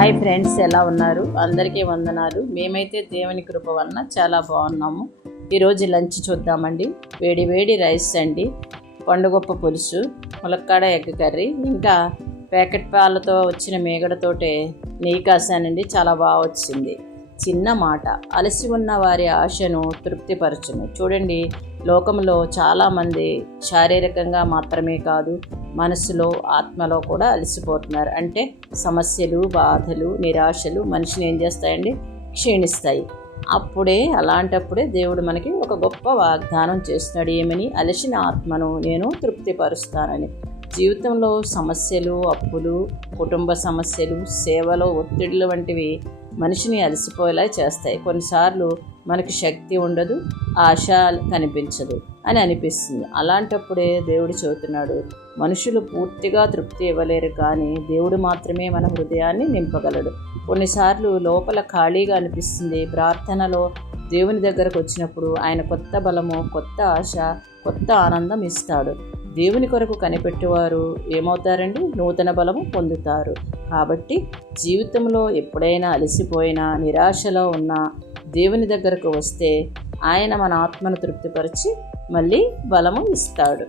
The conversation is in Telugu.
హాయ్ ఫ్రెండ్స్, ఎలా ఉన్నారు? అందరికీ వందనాలు. మేమైతే దేవుని కృప వలన చాలా బాగున్నాము. ఈరోజు లంచ్ చూద్దామండి. వేడి వేడి రైస్ అండి, పండుగొప్ప పులుసు, ములక్కాడ ఎగ్ కర్రీ, ఇంకా ప్యాకెట్ పాలతో వచ్చిన మీగడతోటే నెయ్యి కాసానండి. చాలా బాగా వచ్చింది. చిన్న మాట, అలసి ఉన్న వారి ఆశను తృప్తిపరచును. చూడండి, లోకంలో చాలామంది శారీరకంగా మాత్రమే కాదు, మనసులో ఆత్మలో కూడా అలసిపోతున్నారు. అంటే సమస్యలు, బాధలు, నిరాశలు మనిషిని ఏం చేస్తాయండి? క్షీణిస్తాయి. అలాంటప్పుడే దేవుడు మనకి ఒక గొప్ప వాగ్దానం చేస్తున్నాడు. ఏమని? అలసిన ఆత్మను నేను తృప్తిపరుస్తానని. జీవితంలో సమస్యలు, అప్పులు, కుటుంబ సమస్యలు, సేవలో ఒత్తిడులు వంటివి మనిషిని అలసిపోయేలా చేస్తాయి. కొన్నిసార్లు మనకి శక్తి ఉండదు, ఆశ కనిపించదు అని అనిపిస్తుంది. అలాంటప్పుడే దేవుడు చెబుతున్నాడు, మనుషులు పూర్తిగా తృప్తి ఇవ్వలేరు, కానీ దేవుడు మాత్రమే మన హృదయాన్ని నింపగలడు. కొన్నిసార్లు లోపల ఖాళీగా అనిపిస్తుంది. ప్రార్థనలో దేవుని దగ్గరకు వచ్చినప్పుడు ఆయన కొత్త బలము, కొత్త ఆశ, కొత్త ఆనందం ఇస్తాడు. దేవుని కొరకు కనిపెట్టేవారు ఏమవుతారండి? నూతన బలము పొందుతారు. కాబట్టి జీవితంలో ఎప్పుడైనా అలసిపోయినా, నిరాశలో ఉన్నా దేవుని దగ్గరకు వస్తే ఆయన మన ఆత్మను తృప్తిపరిచి మళ్ళీ బలము ఇస్తాడు.